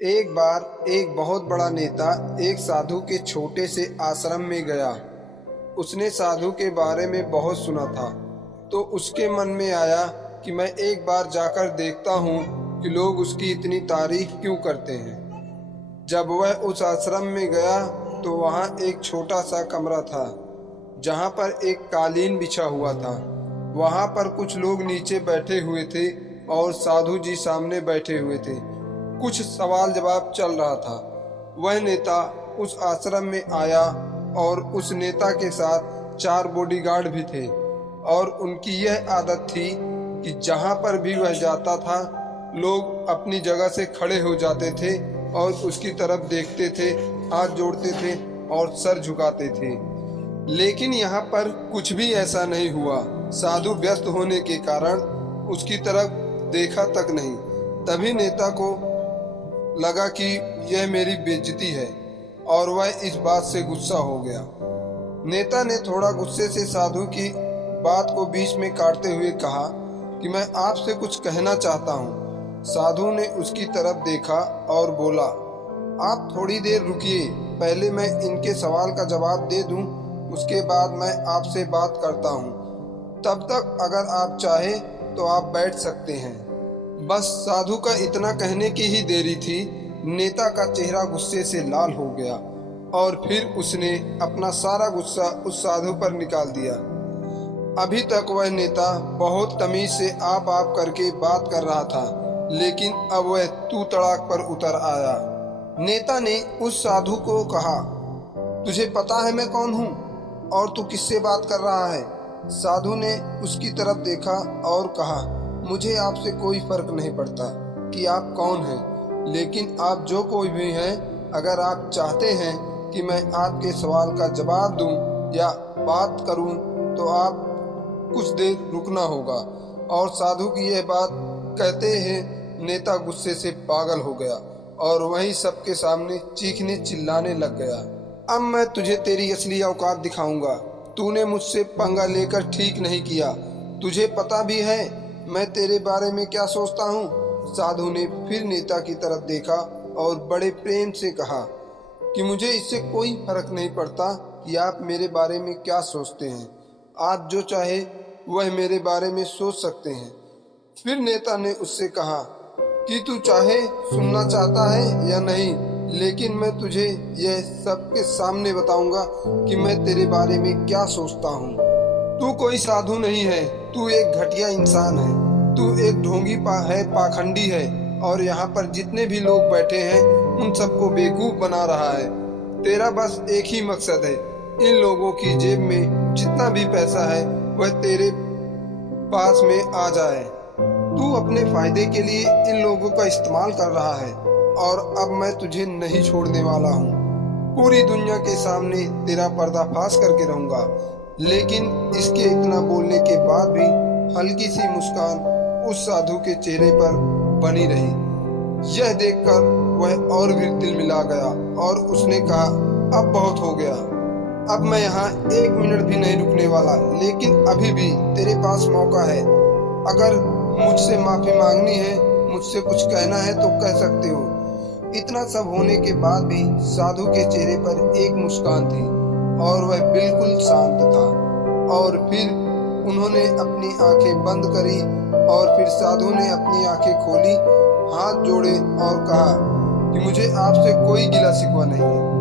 एक बार एक बहुत बड़ा नेता एक साधु के छोटे से आश्रम में गया। उसने साधु के बारे में बहुत सुना था, तो उसके मन में आया कि मैं एक बार जाकर देखता हूँ कि लोग उसकी इतनी तारीफ क्यों करते हैं। जब वह उस आश्रम में गया तो वहाँ एक छोटा सा कमरा था, जहाँ पर एक कालीन बिछा हुआ था। वहाँ पर कुछ लोग नीचे बैठे हुए थे और साधु जी सामने बैठे हुए थे। कुछ सवाल जवाब चल रहा था। वह नेता उस आश्रम में आया और उस नेता के साथ 4 बॉडीगार्ड भी थे और उनकी यह आदत थी कि जहाँ पर भी वह जाता था लोग अपनी जगह से खड़े हो जाते थे और उसकी तरफ देखते थे, हाथ जोड़ते थे और सर झुकाते थे। लेकिन यहाँ पर कुछ भी ऐसा नहीं हुआ। साधु व्यस्त होने के कारण उसकी तरफ देखा तक नहीं। तभी नेता को लगा कि यह मेरी बेइज्जती है और वह इस बात से गुस्सा हो गया। नेता ने थोड़ा गुस्से से साधु की बात को बीच में काटते हुए कहा कि मैं आपसे कुछ कहना चाहता हूँ। साधु ने उसकी तरफ देखा और बोला, आप थोड़ी देर रुकिए, पहले मैं इनके सवाल का जवाब दे दूं, उसके बाद मैं आपसे बात करता हूँ। तब तक अगर आप चाहे तो आप बैठ सकते हैं। बस साधु का इतना कहने की ही देरी थी, नेता का चेहरा गुस्से से लाल हो गया और फिर उसने अपना सारा गुस्सा उस साधु पर निकाल दिया। अभी तक वह नेता बहुत तमीज से आप करके बात कर रहा था, लेकिन अब वह तू तड़ाक पर उतर आया। नेता ने उस साधु को कहा, तुझे पता है मैं कौन हूँ और तू किससे बात कर रहा है? साधु ने उसकी तरफ देखा और कहा, मुझे आपसे कोई फर्क नहीं पड़ता कि आप कौन हैं, लेकिन आप जो कोई भी हैं, अगर आप चाहते हैं कि मैं आपके सवाल का जवाब दूं या बात करूं तो आप कुछ देर रुकना होगा। और साधु की यह बात कहते हैं नेता गुस्से से पागल हो गया और वहीं सबके सामने चीखने चिल्लाने लग गया। अब मैं तुझे तेरी असली औकात दिखाऊंगा। तूने मुझसे पंगा लेकर ठीक नहीं किया। तुझे पता भी है मैं तेरे बारे में क्या सोचता हूँ? साधु ने फिर नेता की तरफ देखा और बड़े प्रेम से कहा कि मुझे इससे कोई फर्क नहीं पड़ता कि आप मेरे बारे में क्या सोचते हैं। आप जो चाहे वह मेरे बारे में सोच सकते हैं। फिर नेता ने उससे कहा कि तू चाहे सुनना चाहता है या नहीं, लेकिन मैं तुझे यह सबके सामने बताऊंगा कि मैं तेरे बारे में क्या सोचता हूँ। तू कोई साधु नहीं है, तू एक घटिया इंसान है। तू एक ढोंगी पाखंडी है और यहाँ पर जितने भी लोग बैठे हैं उन सबको बेवकूफ बना रहा है। तेरा बस एक ही मकसद है, इन लोगों की जेब में जितना भी पैसा है वह तेरे पास में आ जाए। तू अपने फायदे के लिए इन लोगों का इस्तेमाल कर रहा है और अब मैं तुझे नहीं छोड़ने वाला हूँ। पूरी दुनिया के सामने तेरा पर्दाफाश करके रहूंगा। लेकिन इसके इतना बोलने के बाद भी हल्की सी मुस्कान उस साधु के चेहरे पर बनी रही। यह देखकर वह और भी दिल मिला गया और उसने कहा, अब बहुत हो गया, अब मैं यहाँ 1 मिनट भी नहीं रुकने वाला। लेकिन अभी भी तेरे पास मौका है। अगर मुझसे माफी मांगनी है, मुझसे कुछ कहना है तो कह सकते हो। इतना सब होने के बाद भी साधु के चेहरे पर एक मुस्कान थी और वह बिल्कुल शांत था। और फिर उन्होंने अपनी आंखें बंद करी और फिर साधु ने अपनी आंखें खोली, हाथ जोड़े और कहा कि मुझे आपसे कोई गिला शिकवा नहीं है।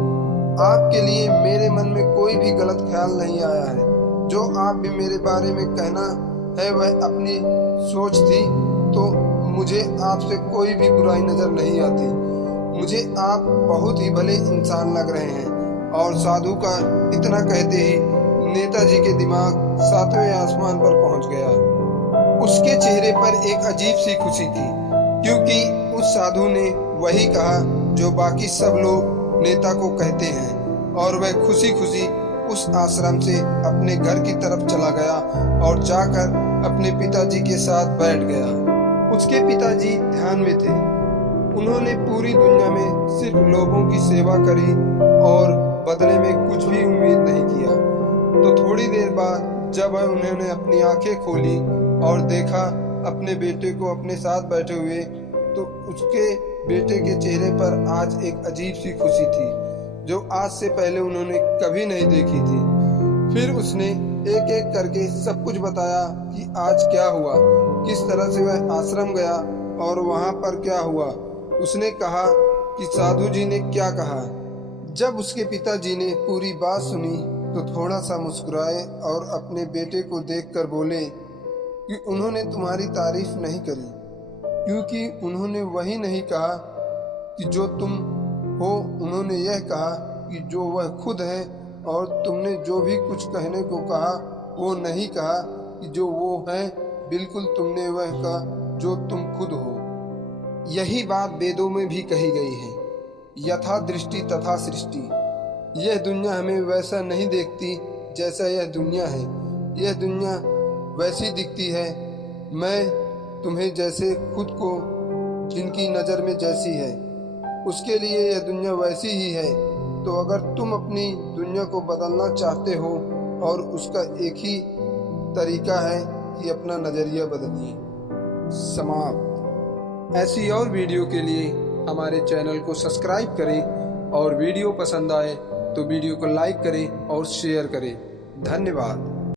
आपके लिए मेरे मन में कोई भी गलत ख्याल नहीं आया है। जो आप भी मेरे बारे में कहना है वह अपनी सोच थी, तो मुझे आपसे कोई भी बुराई नजर नहीं आती। मुझे आप बहुत ही भले इंसान लग रहे हैं। और साधु का इतना कहते ही नेताजी के दिमाग 7वें आसमान पर पहुंच गया। उसके चेहरे पर एक अजीब सी खुशी थी, क्योंकि उस साधु ने वही कहा जो बाकी सब लोग नेता को कहते हैं। और वह खुशी खुशी उस आश्रम से अपने घर की तरफ चला गया और जाकर अपने पिताजी के साथ बैठ गया। उसके पिताजी ध्यान में थे। उन्होंने पूरी दुनिया में सिर्फ लोगों की सेवा करी और बदले में कुछ भी उम्मीद नहीं किया। तो थोड़ी देर बाद जब उन्होंने अपनी आंखें खोली और देखा अपने बेटे को अपने साथ बैठे हुए, तो उसके बेटे के चेहरे पर आज एक अजीब सी खुशी थी जो आज से पहले उन्होंने कभी नहीं देखी थी। फिर उसने एक एक करके सब कुछ बताया कि आज क्या हुआ, किस तरह से वह आश्रम गया और वहां पर क्या हुआ। उसने कहा कि साधु जी ने क्या कहा। जब उसके पिताजी ने पूरी बात सुनी तो थोड़ा सा मुस्कुराए और अपने बेटे को देखकर बोले कि उन्होंने तुम्हारी तारीफ नहीं करी, क्योंकि उन्होंने वही नहीं कहा कि जो तुम हो, उन्होंने यह कहा कि जो वह खुद है, और तुमने जो भी कुछ कहने को कहा वो नहीं कहा कि जो वो है, बिल्कुल तुमने वह कहा जो तुम खुद हो। यही बात वेदों में भी कही गई है, यथा दृष्टि तथा सृष्टि। यह दुनिया हमें वैसा नहीं देखती जैसा यह दुनिया है। यह दुनिया वैसी दिखती है, मैं तुम्हें जैसे, खुद को जिनकी नज़र में जैसी है, उसके लिए यह दुनिया वैसी ही है। तो अगर तुम अपनी दुनिया को बदलना चाहते हो, और उसका एक ही तरीका है कि अपना नज़रिया बदलिए। समाप्त। ऐसी और वीडियो के लिए हमारे चैनल को सब्सक्राइब करें, और वीडियो पसंद आए तो वीडियो को लाइक करें और शेयर करें। धन्यवाद।